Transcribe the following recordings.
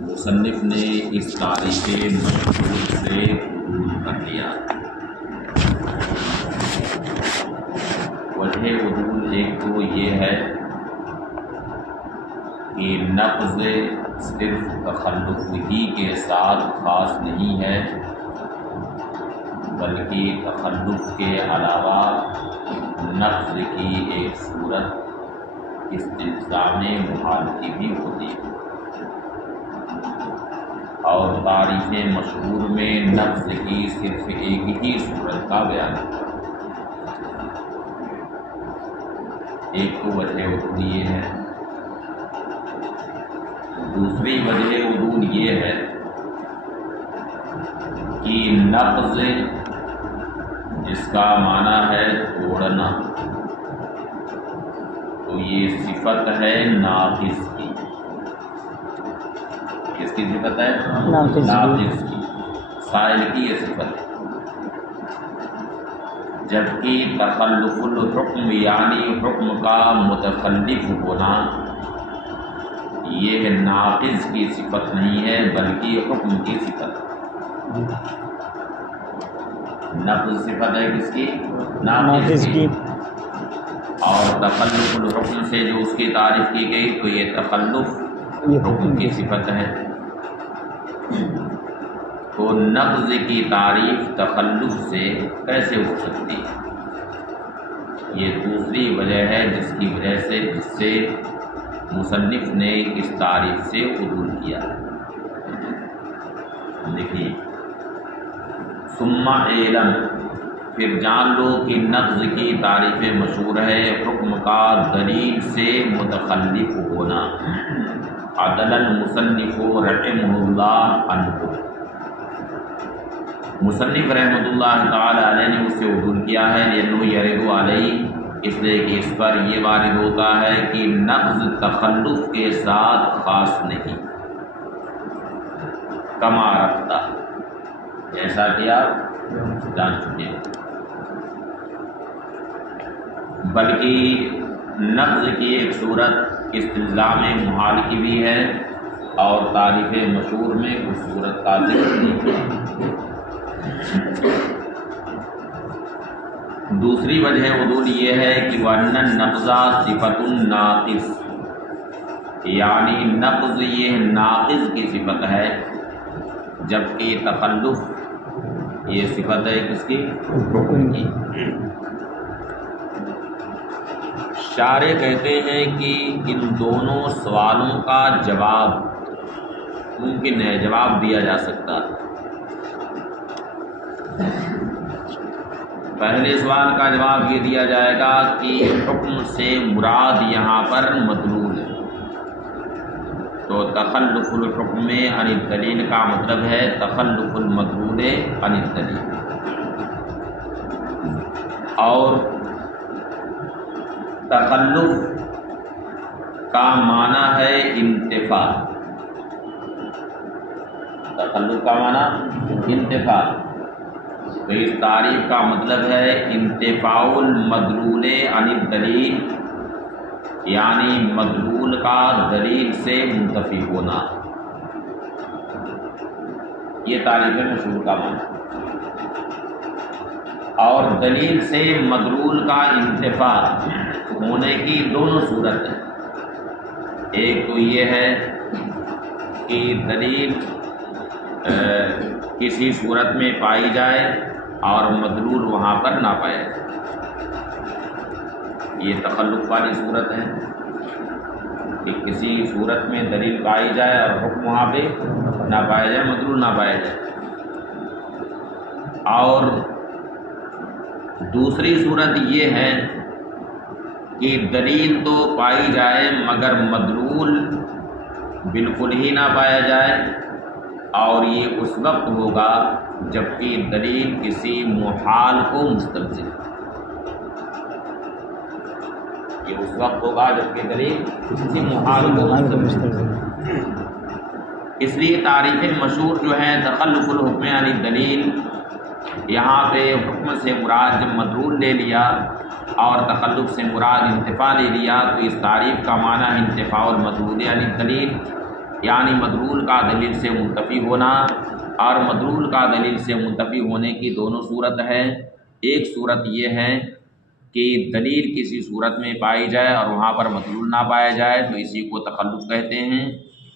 مصنف نے اس تعریف مشہور سے عبور کر لیا۔ وجہ عبور ایک تو یہ ہے کہ نقض صرف تخلف ہی کے ساتھ خاص نہیں ہے، بلکہ تخلف کے علاوہ نقض کی ایک صورت استلزام محال کی بھی ہوتی ہے، اور تعریف مشہور میں نقض کی صرف ایک ہی صورت کا بیان ہے۔ ایک تو وجہ عدول یہ ہے، دوسری وجہ عدول یہ ہے کہ نقض جس کا معنی ہے توڑنا، تو یہ صفت ہے ناقص کی۔ کس کی صفت ہے؟ ناقص کی، سائل کی یہ صفت ہے، جبکہ تخلف الحکم یعنی حکم کا متخلف ہونا یہ ناقص کی صفت نہیں ہے بلکہ حکم کی صفت ہے۔ نقض صفت ہے کس کی؟ ناقص کی، اور تخلف الحکم سے جو اس کی تعریف کی گئی تو یہ تخلف حکم کی صفت ہے۔ تو نقض کی تعریف تخلف سے کیسے ہو سکتی ہے؟ یہ دوسری وجہ ہے جس کی وجہ سے مصنف نے اس تعریف سے عدول کیا۔ دیکھیے، ثم اعلم، پھر جان لو کہ نقض کی تعریف مشہور ہے حکم کا دلیل سے متخلف ہونا۔ عدل المصنف رحمہ اللہ عنہ، مصنف رحمۃ اللہ تعالی علیہ نے اس سے عدول کیا ہے، لأنه يرد علیہ، اس لیے کہ اس پر یہ وارد ہوتا ہے کہ نقض تخلف کے ساتھ خاص نہیں، کما رفتا، جیسا کہ آپ جان چکے ہیں، بلکہ نقض کی ایک صورت استلزام محال کی بھی ہے، اور تعریف مشہور میں اس صورت کا ذکر نہیں کیا۔ دوسری وجہ عدول یہ ہے کہ وَأَنَّ النَّقْضَ صِفَةٌ ناقص، یعنی نقض یہ ناقص کی صفت ہے، جبکہ تخلف یہ صفت ہے کس کی؟ حکم کی۔ شارح کہتے ہیں کہ ان دونوں سوالوں کا جواب ممکن ہے، جواب دیا جا سکتا ہے۔ پہلے سوال کا جواب یہ دیا جائے گا کہ حکم سے مراد یہاں پر مدلول ہے، تو تخلف الحکم عن الدلیل کا مطلب ہے تخلف المدلول عن الدلیل، اور تخلف کا معنی ہے انتفاع، تخلف کا معنی انتفاع، تو اس تعریف کا مطلب ہے انتفاع المدلول عن الدلیل، یعنی مدلول کا دلیل سے منتفی ہونا، یہ تعریف مشہور کا معنی۔ اور دلیل سے مدلول کا انتفاع ہونے کی دونوں صورت ہے، ایک تو یہ ہے کہ دلیل کسی صورت میں پائی جائے اور مدلول وہاں پر نہ پایا جائے، یہ تخلف والی صورت ہے کہ کسی صورت میں دلیل پائی جائے اور حکم وہاں پہ نہ پایا جائے، مدلول نہ پایا جائے۔ اور دوسری صورت یہ ہے کہ دلیل تو پائی جائے مگر مدلول بالکل ہی نہ پایا جائے، اور یہ اس وقت ہوگا جبکہ دلیل کسی محال کو مستلزم، یہ اس وقت ہوگا جبکہ دلیل کسی محال کو مستلزم۔ اس لیے تعریف مشہور جو ہے تخلف الحکم یعنی دلیل، یہاں پہ حکم سے مراد جب مدلول لے لیا اور تخلف سے مراد انتفاع لے لیا، تو اس تعریف کا معنی انتفاع المدلول یعنی دلیل، یعنی مدلول کا دلیل سے منتفی ہونا، اور مدلول کا دلیل سے منتفی ہونے کی دونوں صورت ہے۔ ایک صورت یہ ہے کہ دلیل کسی صورت میں پائی جائے اور وہاں پر مدلول نہ پایا جائے تو اسی کو تخلف کہتے ہیں،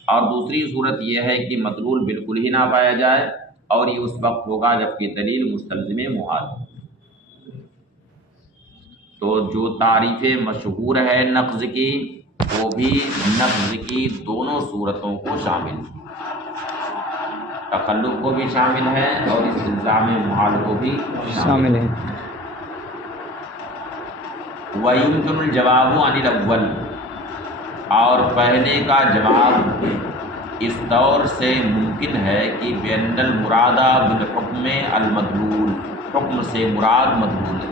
اور دوسری صورت یہ ہے کہ مدلول بالکل ہی نہ پایا جائے، اور یہ اس وقت ہوگا جب کہ دلیل مستلزم محال ہو۔ تو جو تعریف مشہور ہے نقض کی، وہ بھی نقض کی دونوں صورتوں کو شامل ہے، تخلف کو بھی شامل ہے اور استلزام محال کو بھی شامل ہے۔ وَيُمْكِنُ الْجَوَابُ عَنِ الْأَوَّلِ، اور پہلے کا جواب اس طور سے ممکن ہے کہ بِأَنَّ الْمُرَادَ بِالْحُكْمِ الْمَدْلُولِ، حکم سے مراد مدلول ہے۔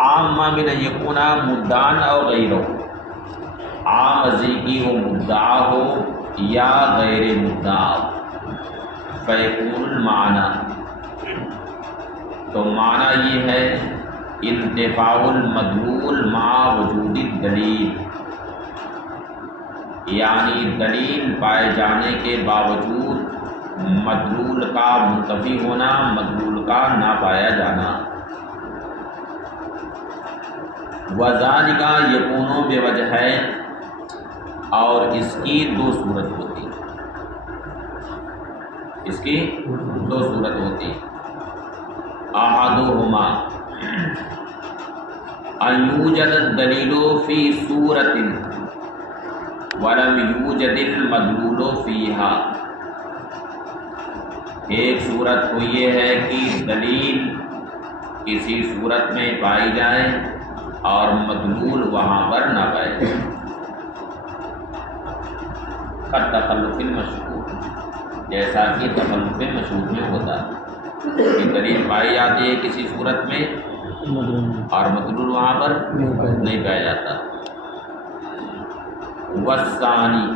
عام من یکون مدعا او غیرہ، عام ازی کی وہ مدعا ہو یا غیر مدعا، فیکون المعنی، تو معنی یہ ہے انتفاع المدلول مع وجود الدلیل، یعنی دلیل پائے جانے کے باوجود مدلول کا منتفی ہونا، مدلول کا نہ پایا جانا۔ وذالک یکون بوجہین، اور اس کی دو صورت ہوتی، اس کی دو صورت ہوتی، احدہما ان یوجد الدلیل فی صورت ولم یوجد المدلول فیہا، ایک صورت تو یہ ہے کہ دلیل کسی صورت میں پائی جائے اور مدلول وہاں پر نہ پائے جائے، تخلف المشہور، جیسا کہ تخلف مشہور میں ہوتا ہے کہ دلیل پائی جاتی ہے کسی صورت میں اور مدلول وہاں پر نہیں پایا جاتا۔ والثانی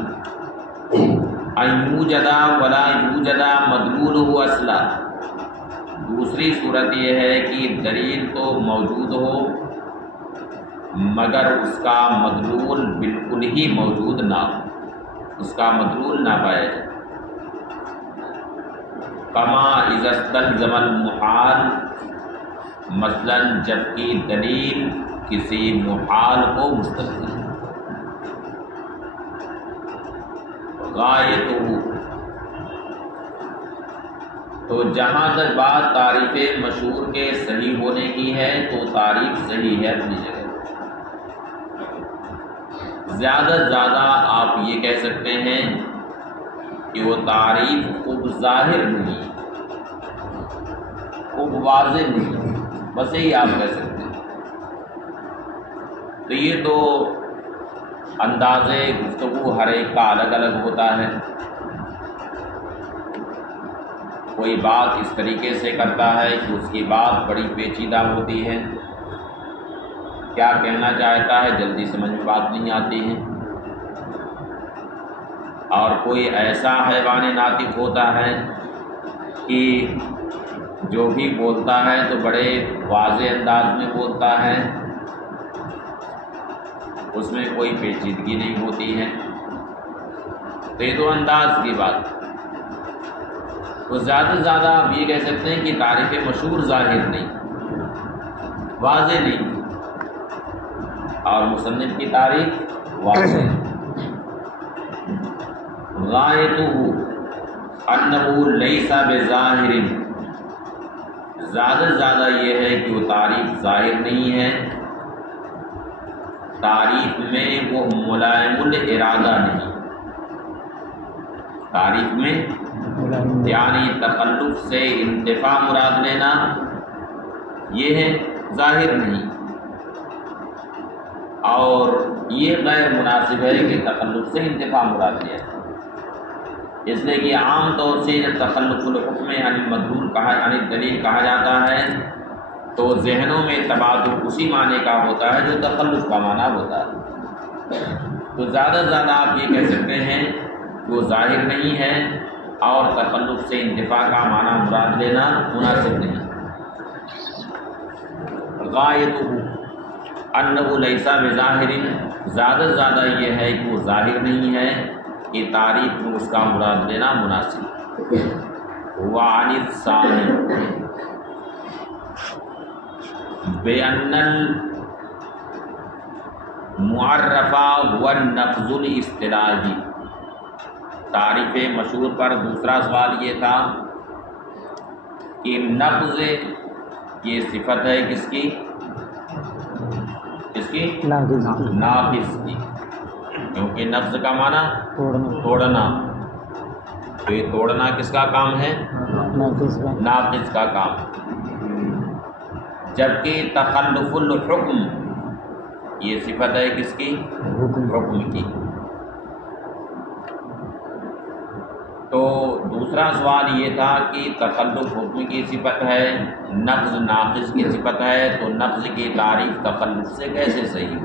ان یوجد ولا یوجد مدلولہ اصلا، دوسری صورت یہ ہے کہ دلیل تو موجود ہو مگر اس کا مدلول بالکل ہی موجود نہ ہو، اس کا مدلول نہ پایا جائے۔ کما اذا استلزم المحال، مثلا جبکہ دلیل کسی محال کو مستلزم، غایتہ، تو جہاں تک بات تعریف مشہور کے صحیح ہونے کی ہے تو تعریف صحیح ہے اپنی جگہ، زیادہ سے زیادہ آپ یہ کہہ سکتے ہیں کہ وہ تعریف خوب ظاہر نہیں، خوب واضح نہیں، بس یہی آپ کہہ سکتے ہیں۔ تو یہ تو انداز گفتگو ہر ایک کا الگ الگ ہوتا ہے، کوئی بات اس طریقے سے کرتا ہے کہ اس کی بات بڑی پیچیدہ ہوتی ہے، کیا کہنا چاہتا ہے جلدی سمجھ میں بات نہیں آتی ہے، اور کوئی ایسا حیوان ناطق ہوتا ہے کہ جو بھی بولتا ہے تو بڑے واضح انداز میں بولتا ہے، اس میں کوئی پیچیدگی نہیں ہوتی ہے، تو یہ تو انداز کی بات۔ تو زیادہ سے زیادہ آپ یہ کہہ سکتے ہیں کہ تعریف مشہور ظاہر نہیں، واضح نہیں، اور مصنف کی تعریف واضح۔ غایتہ انہ لیس بظاہر، زیادہ سے زیادہ یہ ہے کہ وہ تعریف ظاہر نہیں ہے، تعریف میں وہ ملائم الارادہ نہیں، تعریف میں یعنی تخلف سے انتفاع مراد لینا یہ ہے ظاہر نہیں، اور یہ غیر مناسب ہے کہ تخلف سے انتفاع مراد لیا، اس لیے کہ عام طور سے جب تخلف الحکم یعنی مدلول کہا یعنی دلیل کہا جاتا ہے تو ذہنوں میں تبادل اسی معنی کا ہوتا ہے جو تخلف کا معنی ہوتا ہے، تو زیادہ سے زیادہ آپ یہ کہہ سکتے ہیں کہ وہ ظاہر نہیں ہے اور تخلف سے انتفاع کا معنی مراد لینا مناسب نہیں۔ غایتہ انہ لیس بظاہر، زیادہ سے زیادہ یہ ہے کہ وہ ظاہر نہیں ہے کہ تعریف میں اس کا مراد لینا مناسب. وعن الثانی بأن المعرفہ والنقض الاصطلاحی. تعریف مشہور پر دوسرا سوال یہ تھا کہ نقض یہ صفت ہے کس کی؟ کس کی؟ ناقص کی. کیونکہ نقض کا معنی توڑنا، تو یہ توڑنا کس کا کام ہے؟ ناقص کا کام. جبکہ تخلف الحکم یہ صفت ہے کس کی؟ حکم کی. تو دوسرا سوال یہ تھا کہ تخلف حکم کی صفت ہے، نقض ناقص کی صفت ہے، تو نقض کی تعریف تخلف سے کیسے صحیح؟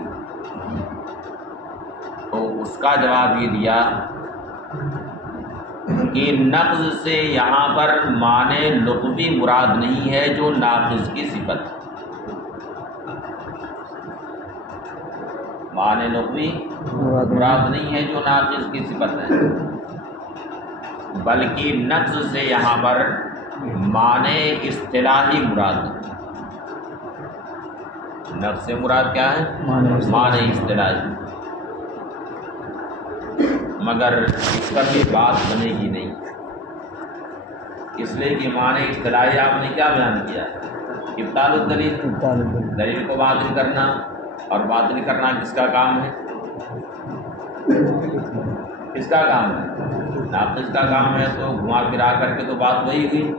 تو اس کا جواب یہ دیا کہ نقض سے یہاں پر معنی لغوی مراد نہیں ہے جو ناقص کی صفت ہے. معنی لغوی مراد نہیں ہے جو ناقص کی صفت ہے، بلکہ نقض سے یہاں پر معنی اصطلاحی مراد ہے. نقض سے مراد کیا ہے؟ معنی اصطلاحی. مگر اس پر بھی بات بنے گی نہیں، اس لیے کہ معنی اصطلاحی آپ نے کیا بیان کیا؟ ابطال الدلیل، دلیل کو باطل کرنا، اور باطل کرنا کس کا کام ہے؟ کس کا کام ہے؟ ناقص کا کام ہے. تو گھما پھرا کر کے تو بات وہی ہوئی.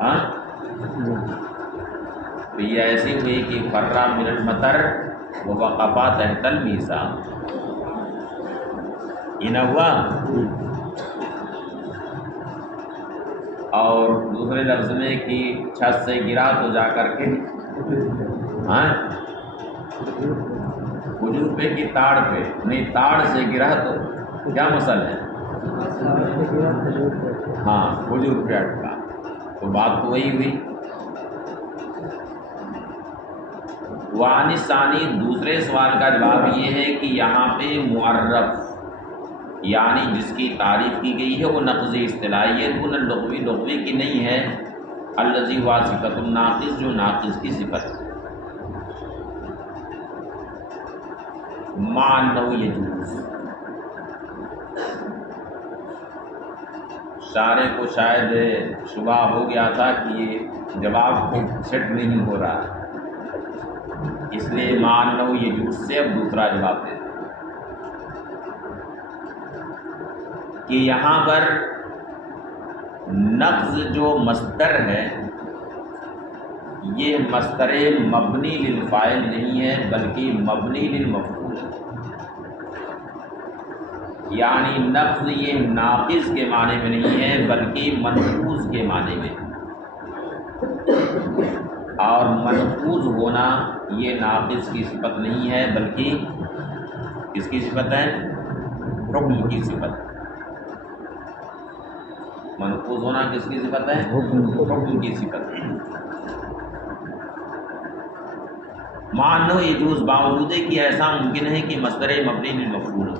ہاں تو یہ ایسی ہوئی کہ فرّا من المطر ووقفا تحت المیزان. یہ نہ ہوا. اور دوسرے لفظ میں کہ چھت سے گرا تو جا کر کے ہاں کھجور پہ کی تاڑ پہ نہیں، تاڑ سے گرا تو کیا مسئلہ ہے؟ ہاں کھجور پہ اٹکا، تو بات تو وہی ہوئی. وعن الثانی دوسرے سوال کا جواب یہ ہے کہ یہاں پہ معرف یعنی جس کی تعریف کی گئی ہے وہ نقض اصطلاحی ہے، وہ لغوی کی نہیں ہے. الذی ہوا صفت الناقص جو ناقص کی صفت ہے. مع انہ یجوز، شارح کو شاید شبہ ہو گیا تھا کہ یہ جواب کو سیٹ نہیں ہو رہا، اس لیے مع انہ یجوز سے اب دوسرا جواب دے کہ یہاں پر نقض جو مصدر ہے یہ مصدر مبنی للفاعل نہیں ہے بلکہ مبنی للمفعول ہے. یعنی نقض یہ ناقص کے معنی میں نہیں ہے بلکہ منقوص کے معنی میں. اور منقوص ہونا یہ ناقص کی صفت نہیں ہے بلکہ کس کی صفت ہے؟ حکم کی صفت. منقوص ہونا کس کی صفت ہے؟ حکم کی صفت ہے. مع انہ یجوز باوجود کہ ایسا ممکن ہے کہ مصدر مبنی للمفعول ہو،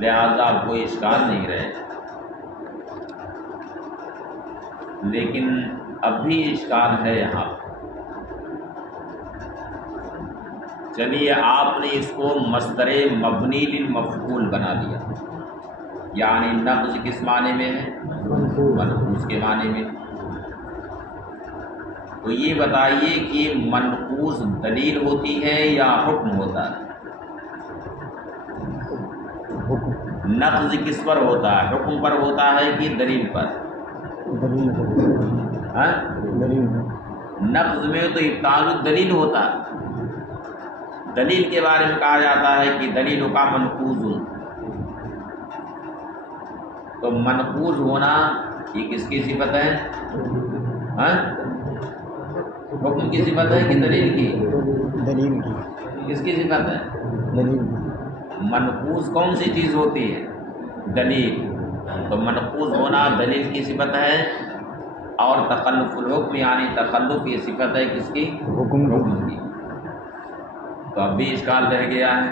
لہذا کوئی اشکال نہیں رہے. لیکن اب بھی اشکال ہے یہاں. چلیے آپ نے اس کو مصدر مبنی للمفعول بنا دیا، یعنی نقض کس معنی میں ہے؟ منقوص کے معنی میں. تو یہ بتائیے کہ منقوص دلیل ہوتی ہے یا حکم ہوتا ہے؟ نقض کس پر ہوتا ہے؟ حکم پر ہوتا ہے کہ دلیل پر؟ نقض میں تو ابطال الدلیل ہوتا ہے. دلیل کے بارے میں کہا جاتا ہے کہ دلیل کا منقوض. تو منقوض ہونا یہ کس کی صفت ہے؟ حکم کی صفت ہے کہ دلیل کی؟ دلیل کی. کس کی صفت ہے؟ دلیل. منقوض کون سی چیز ہوتی ہے؟ دلیل. تو منقوض ہونا دلیل کی صفت ہے، اور تخلف الحکم یعنی تخلف یہ صفت ہے کس کی؟ حکم کی. تو اب بھی اشکال رہ گیا ہے،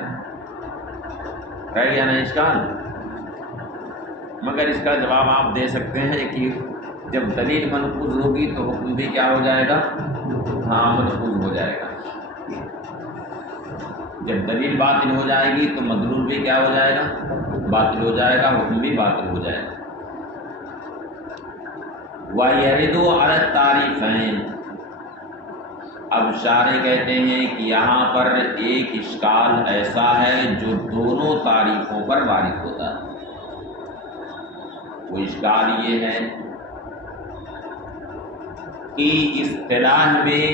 رہ گیا نا اشکال. مگر اس کا جواب آپ دے سکتے ہیں کہ جب دلیل منقوض ہوگی تو حکم بھی کیا ہو جائے گا؟ ہاں منقوض ہو جائے گا. جب دلیل باطل ہو جائے گی تو مدلول بھی کیا ہو جائے گا؟ باطل ہو جائے گا، حکم بھی باطل ہو جائے گا. وَيَرِدُ عَلَى التَّعْرِيفَيْنِ. اب شارح کہتے ہیں کہ یہاں پر ایک اشکال ایسا ہے جو دونوں تعریفوں پر وارد ہوتا ہے. وہ اشکال یہ ہے کہ اصطلاح میں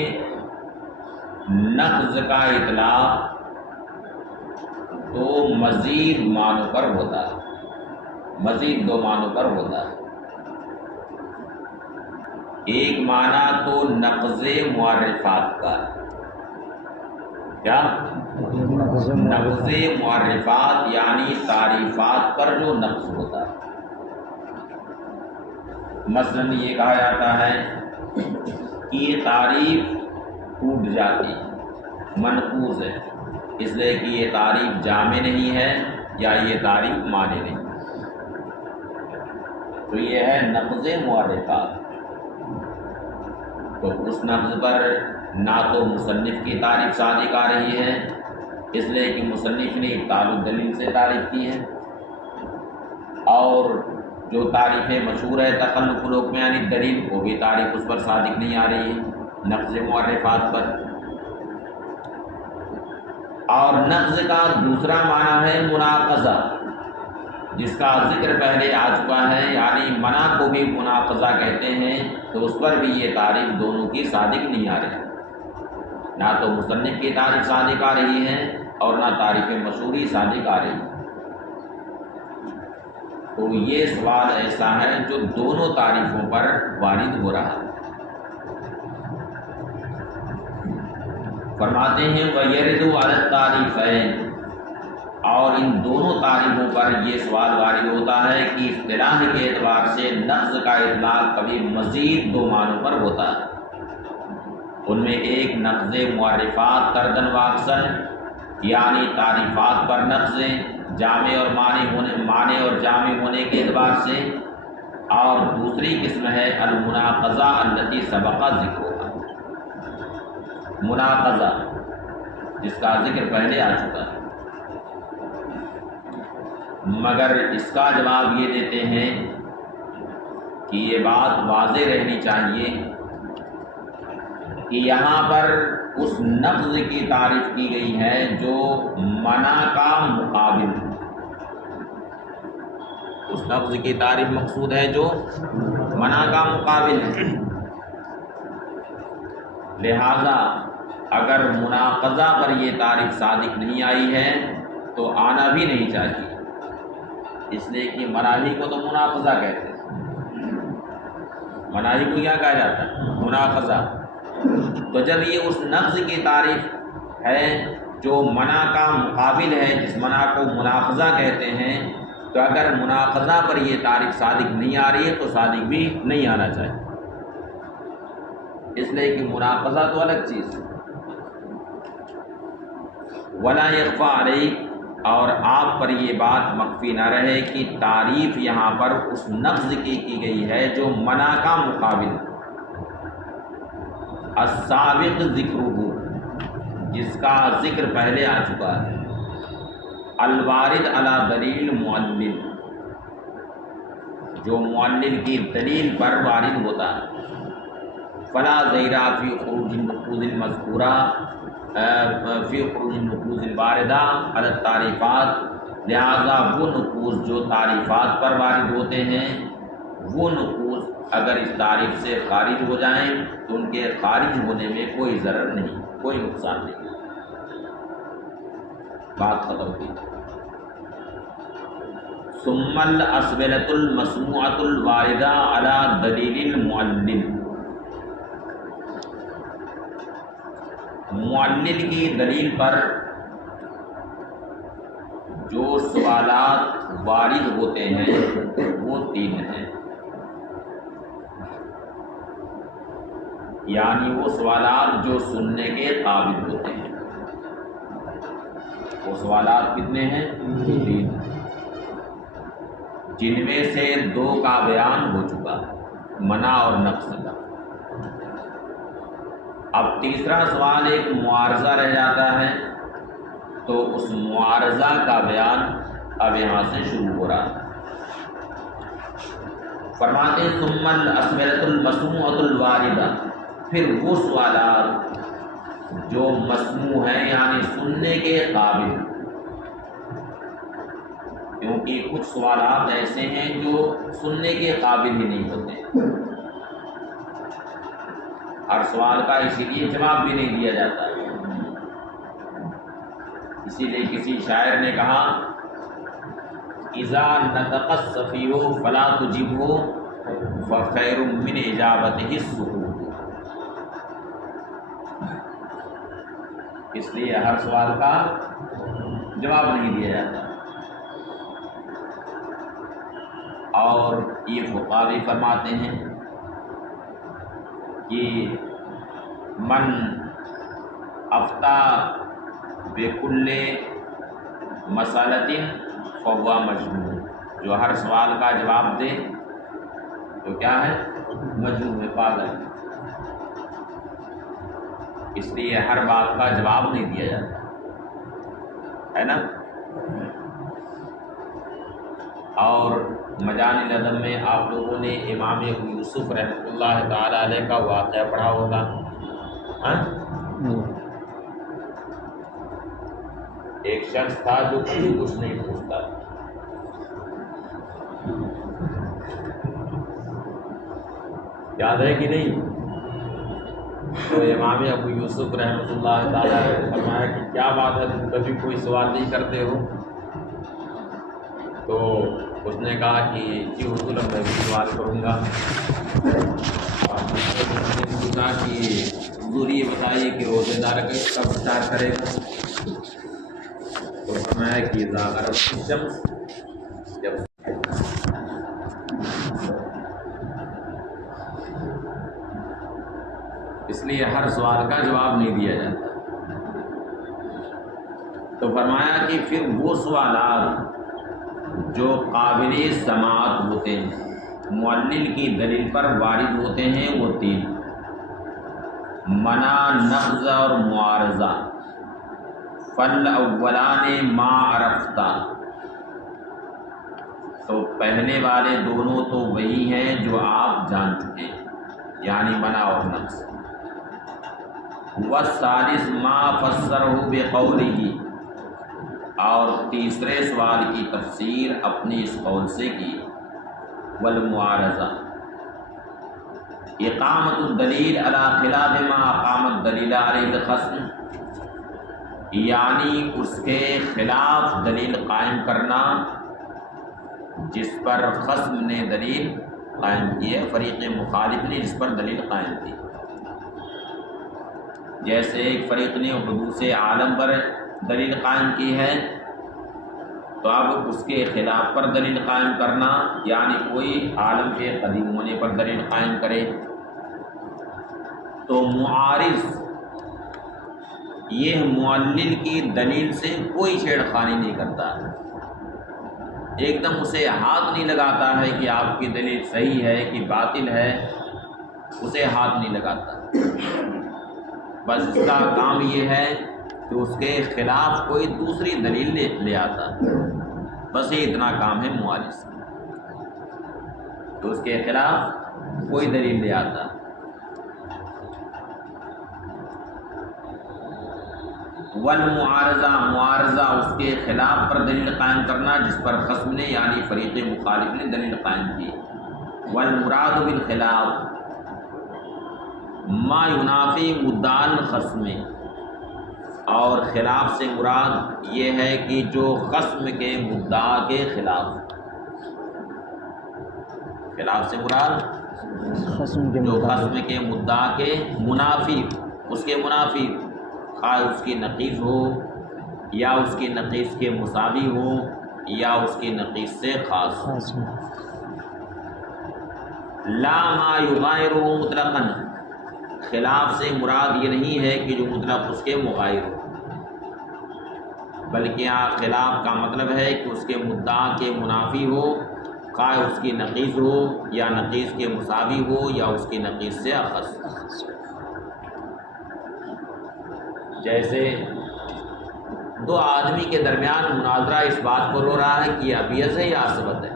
نقض کا اطلاق تو مزید معنوں پر ہوتا ہے، مزید دو معنوں پر ہوتا ہے. ایک معنی تو نقض معرفات کا، کیا نقض معرفات یعنی تعریفات پر جو نقض ہوتا ہے. مثلاً یہ کہا جاتا ہے کہ یہ تعریف ٹوٹ جاتی منقوض ہے، اس لیے کہ یہ تعریف جامع نہیں ہے یا یہ تعریف معنی نہیں. تو یہ ہے نقض معرفات. تو اس نقض پر نہ تو مصنف کی تعریف صادق آ رہی ہے، اس لیے کہ مصنف نے ابطال الدلیل سے تعریف کی ہے، اور جو تعریفیں مشہور ہے تخلف الحکم یعنی دلیل، وہ بھی تعریف اس پر صادق نہیں آ رہی ہے نقض معرفات پر. اور نقض کا دوسرا معنی ہے مناقضہ، جس کا ذکر پہلے آ چکا ہے، یعنی منع کو بھی مناقضہ کہتے ہیں. تو اس پر بھی یہ تعریف دونوں کی صادق نہیں آ رہی، نہ تو مصنف کی تعریف صادق آ رہی ہے اور نہ تعریف مشہوری صادق آ رہی ہے. تو یہ سوال ایسا ہے جو دونوں تعریفوں پر وارد ہو رہا ہے. فرماتے ہیں وَيَرِدُ عَلَى التَّعْرِيفَيْنِ. اور ان دونوں تعریفوں پر یہ سوال وارد ہوتا ہے کہ اصطلاح کے اعتبار سے نقض کا اطلاق کبھی مزید دو معنوں پر ہوتا ہے. ان میں ایک نقض معرفات کردن واقصن یعنی تعریفات پر نقض جامع اور معنی اور جامع ہونے کے اعتبار سے، اور دوسری قسم ہے المناقضہ التي سبق ذکرها، مناقضہ جس کا ذکر پہلے آ چکا ہے. مگر اس کا جواب یہ دیتے ہیں کہ یہ بات واضح رہنی چاہیے کہ یہاں پر اس نقض کی تعریف کی گئی ہے جو منع کا مقابل ہے. اس نقض کی تعریف مقصود ہے جو منع کا مقابل ہے. لہذا اگر مناقضہ پر یہ تعریف صادق نہیں آئی ہے تو آنا بھی نہیں چاہیے، اس لیے کہ مناہی کو تو مناقضہ کہتے ہیں. مناہی کو کیا کہا جاتا ہے؟ مناقضہ. تو جب یہ اس نقض کی تعریف ہے جو منع کا مقابل ہے، جس منع کو مناقضہ کہتے ہیں، تو اگر مناقضہ پر یہ تعریف صادق نہیں آ رہی ہے تو صادق بھی نہیں آنا چاہیے، اس لیے کہ مناقضہ تو الگ چیز ہے. ولا یخفی علیک، اور آپ پر یہ بات مخفی نہ رہے کہ تعریف یہاں پر اس نقض کی گئی ہے جو منع کا مقابل ہے. السابق ذکرہ، جس کا ذکر پہلے آ چکا ہے. الوارد علی دلیل معلل، جو معلل کی دلیل پر وارد ہوتا ہے. فلا ظہیرہ فی خروج النقوض المذکورہ فی خروج النقوض الواردہ علی التعریفات. لہذا وہ نقوض جو تعریفات پر وارد ہوتے ہیں، وہ نقوض اگر اس تعریف سے خارج ہو جائیں تو ان کے خارج ہونے میں کوئی ضرر نہیں، کوئی نقصان نہیں. بات ختم کی. ثم الاسبلۃ المسموعۃ الواردہ علی دلیل المعلل. معلل کی دلیل پر جو سوالات وارد ہوتے ہیں وہ تین ہیں، یعنی وہ سوالات جو سننے کے قابل ہوتے ہیں. وہ سوالات کتنے ہیں؟ 3، جن میں سے 2 کا بیان ہو چکا، منع اور نقص کا۔ اب تیسرا سوال ایک معارضہ رہ جاتا ہے، تو اس معارضہ کا بیان اب یہاں سے شروع ہو رہا ہے۔ فرماتے ہیں ثم الاسئلۃ المسموعۃ الواردہ، پھر وہ سوالات جو مسموع ہیں یعنی سننے کے قابل، کیونکہ کچھ سوالات ایسے ہیں جو سننے کے قابل ہی نہیں ہوتے، ہر سوال کا اسی لیے جواب بھی نہیں دیا جاتا ہے۔ اسی لیے کسی شاعر نے کہا اذا نطق السفیہ فلا تجبہ فخیر من اجابتہ السکوت، اس لیے ہر سوال کا جواب نہیں دیا جاتا۔ اور یہ فقہا بھی فرماتے ہیں کہ من افتا بکل مسئلۃ فہو مجنون، جو ہر سوال کا جواب دے تو کیا ہے؟ مجنون ہے، پاگل ہے۔ اس لیے ہر بات کا جواب نہیں دیا جاتا ہے نا۔ اور مجان الادب میں آپ لوگوں نے امام ابو یوسف رحمۃ اللہ تعالی علیہ کا واقعہ پڑھا ہوگا، ہاں؟ ایک شخص تھا جو کچھ نہیں پوچھتا، یاد ہے کہ نہیں؟ تو امام ابو یوسف رحمۃ اللہ تعالی علیہ نے فرمایا کہ کیا بات ہے، تم کبھی کوئی سوال نہیں کرتے ہو؟ تو اس نے کہا کہ جی حضور میں بھی سوال کروں گا۔ اور نے پوچھا کہ حضور یہ بتائیے کہ روزے دار کب افطار کرے گا؟ تو فرمایا کہ اذا غربت الشمس، جب اس لیے ہر سوال کا جواب نہیں دیا جاتا۔ تو فرمایا کہ پھر وہ سوالات جو قابل سماعت ہوتے ہیں، معلل کی دلیل پر وارد ہوتے ہیں، وہ 3: منع، نقض اور معارضہ۔ فالاولان ما عرفتا، تو پہلے والے دونوں تو وہی ہیں جو آپ جان چکے ہیں، یعنی منع اور نقص۔ والثالث ما فسرہ بقولہ، اور تیسرے سوال کی تفسیر اپنی اس قول سے کی۔ والمعارضہ اقامت الدلیل علی خلاف ما اقام الدلیل علیہ الخصم، یعنی اس کے خلاف دلیل قائم کرنا جس پر خصم نے دلیل قائم کی ہے، فریق مخالف نے جس پر دلیل قائم کی۔ جیسے ایک فریق نے حدوث عالم پر دلیل قائم کی ہے، تو اب اس کے خلاف پر دلیل قائم کرنا، یعنی کوئی عالم کے قدیم ہونے پر دلیل قائم کرے، تو معارض یہ معلل کی دلیل سے کوئی چھیڑخانی نہیں کرتا، ایک دم اسے ہاتھ نہیں لگاتا ہے کہ آپ کی دلیل صحیح ہے کہ باطل ہے، اسے ہاتھ نہیں لگاتا۔ بس اس کا کام یہ ہے کہ اس کے خلاف کوئی دوسری دلیل لے آتا، بس یہ اتنا کام ہے معارض، تو اس کے خلاف کوئی دلیل لے آتا۔ والمعارضہ، معارضہ اس کے خلاف پر دلیل قائم کرنا جس پر خصم نے یعنی فریق مخالف نے دلیل قائم کی۔ والمراد بالخلاف ما ینافی مدعا الخصم، اور خلاف سے مراد یہ ہے کہ جو خصم کے مدعا کے خلاف، خلاف سے مراد جو خصم کے مدعا کے منافی، اس کے منافی، خواہ اس کی نقیض ہو یا اس کی نقیض کے مساوی ہو یا اس کی نقیض سے خاص ہو۔ لا ما یغایرہ مطلقاً، خلاف سے مراد یہ نہیں ہے کہ جو مطلق اس کے مغایر ہو، بلکہ یہاں خلاف کا مطلب ہے کہ اس کے مدعا کے منافی ہو، خواہ اس کی نقیض ہو یا نقیض کے مساوی ہو یا اس کی نقیض سے اخص۔ جیسے دو آدمی کے درمیان مناظرہ اس بات پر ہو رہا ہے کہ یہ ابیض ہے یا اسود ہے،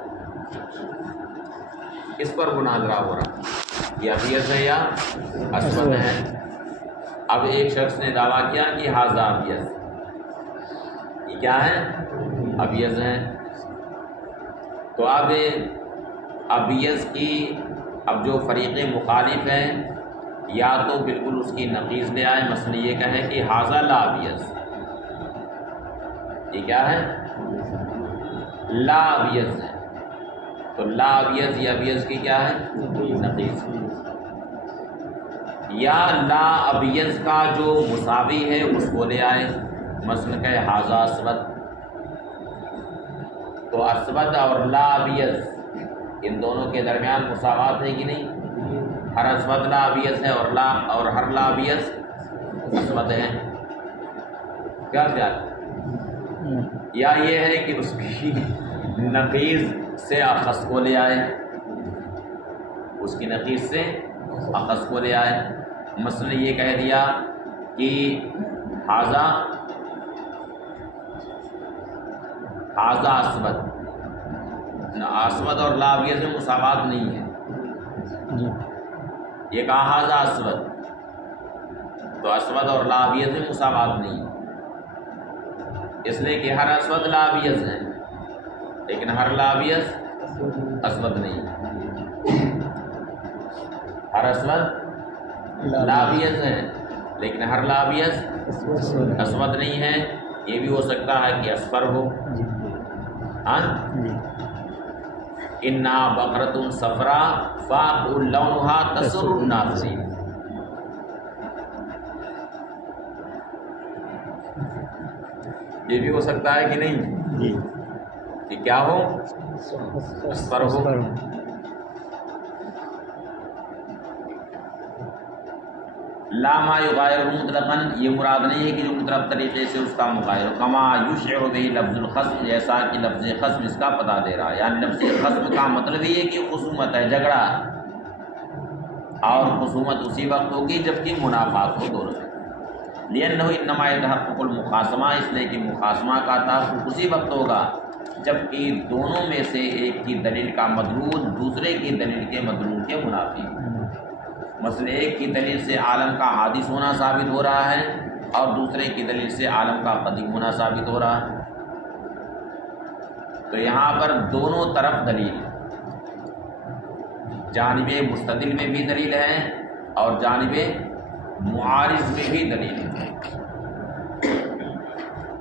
اس پر مناظرہ ہو رہا ہے کہ ابیض ہے یا اسود ہے۔ اب ایک شخص نے دعویٰ کیا کہ ھذا ابیض، یہ کیا ہے؟ ابیض ہے۔ تو اب ابیض کی اب جو فریق مخالف ہے یا تو بالکل اس کی نقیض لے آئے، مثلا یہ کہے کہ ھذا لا ابیض، یہ کیا ہے؟ لا ابیض ہے۔ تو لا ابیض یا ابیض کی کیا ہے؟ نقیض۔ یا لا ابیض کا جو مساوی ہے اس کو لے آئے، مثلا کہ ھذا اسود، تو اسود اور لا ابیض ان دونوں کے درمیان مساوات ہے کہ نہیں؟ ہر اسود لا ابیض ہے اور ہر لا ابیض اسود ہے۔ کیا خیال؟ یا یہ ہے کہ اس کی نقیض سے اخص کو لے آئے، اس کی نقیض سے اخص کو لے آئے، مثلا یہ کہہ دیا کہ ھذا اسود، اسود اور لا ابیض میں مساوات نہیں ہے، یہ کہا ھذا اسود، تو اسود اور لا ابیض میں مساوات نہیں ہے، اس لیے کہ ہر اسود لا ابیض ہے لیکن ہر لا ابیض اسود نہیں ہے، ہر اسود لا ابیض ہے لیکن ہر لا ابیض اسود نہیں ہے۔ یہ بھی ہو سکتا ہے کہ اصفر ہو، ہاں، انا بقرۃ صفراء فاقع لونھا تسر الناظرین، یہ بھی ہو سکتا ہے کہ نہیں کہ کیا ہو؟ اصفر ہو۔ لا ما یغایر مطلقاً، یہ مراد نہیں ہے کہ جو مطلب طریقے سے اس کا مغایر، کما یشعر بہ لفظ الخصم، جیسا کہ لفظ خصم اس کا پتہ دے رہا ہے، یعنی لفظ خصم کا مطلب یہ ہے کہ خصومت ہے، جھگڑا، اور خصومت اسی وقت ہوگی جبکہ منافات ہو دونوں میں، لأنہ انما یتحقق المخاصمہ، اس لیے کہ مخاصمہ کا تحقق اسی وقت ہوگا جبکہ دونوں میں سے ایک کی دلیل کا مدلول دوسرے کی دلیل کے مدلول کے منافی، مثلا ایک کی دلیل سے عالم کا حادث ہونا ثابت ہو رہا ہے اور دوسرے کی دلیل سے عالم کا قدیم ہونا ثابت ہو رہا ہے، تو یہاں پر دونوں طرف دلیل، جانب مستدل میں بھی دلیل ہے اور جانب معارض میں بھی دلیل ہے۔